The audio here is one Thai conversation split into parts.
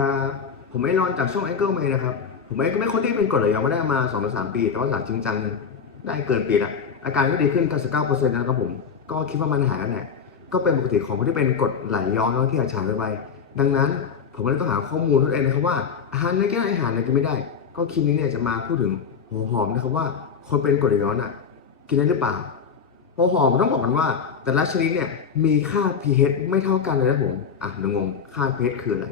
ครับ ผมไม่รอนจากช่วงแอเกิลเมย์นะครับ ผมเองก็ไม่คนที่เป็นกรดไหลย้อนมาได้มา2อถึงสปี แต่ว่าหลังจริงจังได้เกินปีละอาการก็ดีขึ้น 99%นะครับผม ก็คิดว่ามันหายแล้วแหละ ก็เป็นปกติของคนที่เป็นกรดไหลย้อนที่อาจฉายไปดังนั้น ผมก็เลยต้องหาข้อมูลตัวเองนะครับว่าอาหารในแก้อาหารอะไรกินไม่ได้ ก็คลิปนี้เนี่ยจะมาพูดถึงหัวหอมนะครับว่าคนเป็นกรดไหลย้อนอะกินได้หรือเปล่าหัวหอมต้องบอกกันว่า แต่ละชนิดเนี่ยมีค่า pH ไม่เท่ากันเลยนะผมอะเดี๋ยวงงค่า pH คืออะไร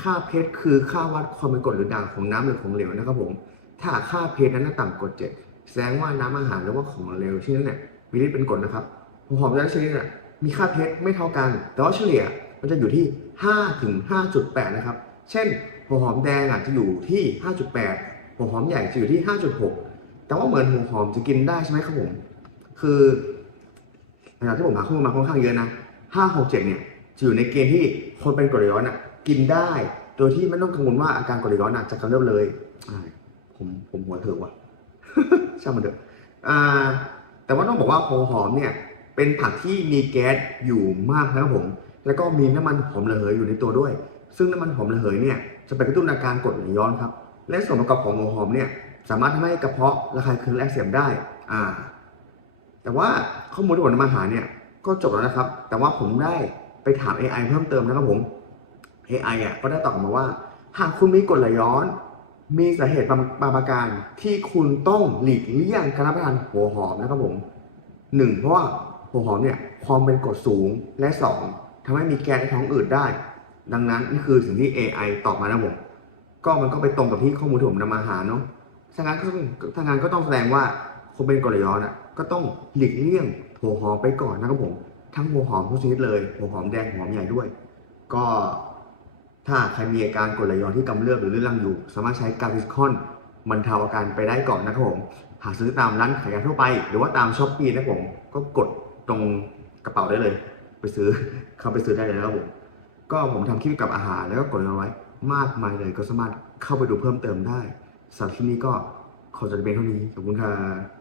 ค่า pH คือค่าวัดความเป็นกรดหรือด่างของน้ำหรือของเหลวนะครับผม ถ้าค่า pH นั้นต่ำกว่า7แสดงว่าน้ำอาหารหรือว่าของเหลวชนิดนั้นเนี่ยมีฤทธิ์เป็นกรดนะครับหัวหอมแต่ละชนิดเนี่ยมีค่า pH ไม่เท่ากัน แต่ว่าเฉลี่ยมันจะอยู่ที่5ถึง5.8 นะครับ เช่นหัวหอมแดงอะจะอยู่ที่ 5.8 หัวหอมใหญ่จะอยู่ที่ 5.6 แต่ว่าเหมือนหัวหอมจะกินได้ใช่ไหมครับผม คืออย่างที่ผมหาข้อมูลมาค่อนข้างเยอะนะ 5 6 7 เนี่ย จะอยู่ในเกณฑ์ที่คนเป็นกรดไหลย้อนอะกินได้โดยที่ไม่ต้องกังวลว่าอาการกรดไหลย้อนอะจะกำเริบเลยผมผมหัวเถิกว่ะช่างมันเถอะแต่ว่าต้องบอกว่าหัวหอมเนี่ยเป็นผักที่มีแก๊สอยู่มากนะครับผม แล้วก็มีน้ำมันหอมระเหยอยู่ในตัวด้วย ซึ่งน้ำมันหอมระเหยเนี่ยจะไปกระตุ้นอาการกรดไหลย้อนครับ และส่วนประกอบของหัวหอมเนี่ยสามารถทำให้กระเพาะระคายเคืองและอักเสียบได้ อ่า แต่ว่าข้อมูลที่ผมนำมาหาเนี่ยก็จบแล้วนะครับ แต่ว่าผมได้ ไปถาม AI เพิ่มเติมนะครับผม AI อะก็ได้ตอบมาว่า หากคุณมีกรดไหลย้อน มีสาเหตุบางประการที่คุณต้องหลีกเลี่ยงการรับประทานหัวหอมนะครับผมหนึ่งเพราะว่าหัวหอมเนี่ยความเป็นกรดสูงและสองทำให้มีแก๊สในท้องอืดได้ ดังนั้นนี่คือสิ่งที่ AI ตอบมานะผมก็มันก็ไปตรงกับที่ข้อมูลที่ผมนำมาหาเนาะถ้างั้นก็ต้องถ้างั้นก็ต้องแสดงว่าคนเป็นกรดไหลย้อนอะก็ต้องหลีกเลี่ยงหัวหอมไปก่อนนะครับผม ทั้งหัวหอมทุกชนิดเลย หัวหอมแดงหัวหอมใหญ่ด้วย ก็ถ้าใครมีอาการกรดไหลย้อนที่กำเริบหรือเรื้อรังอยู่ สามารถใช้กาวิสคอนบรรเทาอาการไปได้ก่อนนะครับผมหาซื้อตามร้านขายยาทั่วไป หรือว่าตามช้อปปี้นะผมก็กดตรงกระเป๋าได้เลย ไปซื้อเข้าไปซื้อได้เลยนะครับผมก็ผมทำคลิปกับอาหารแล้วก็กดเอาไว้ มากมายเลยก็สามารถเข้าไปดูเพิ่มเติมได้สำหรับคลิปนี้ก็ขอจบเป็นเท่านี้ขอบคุณครับ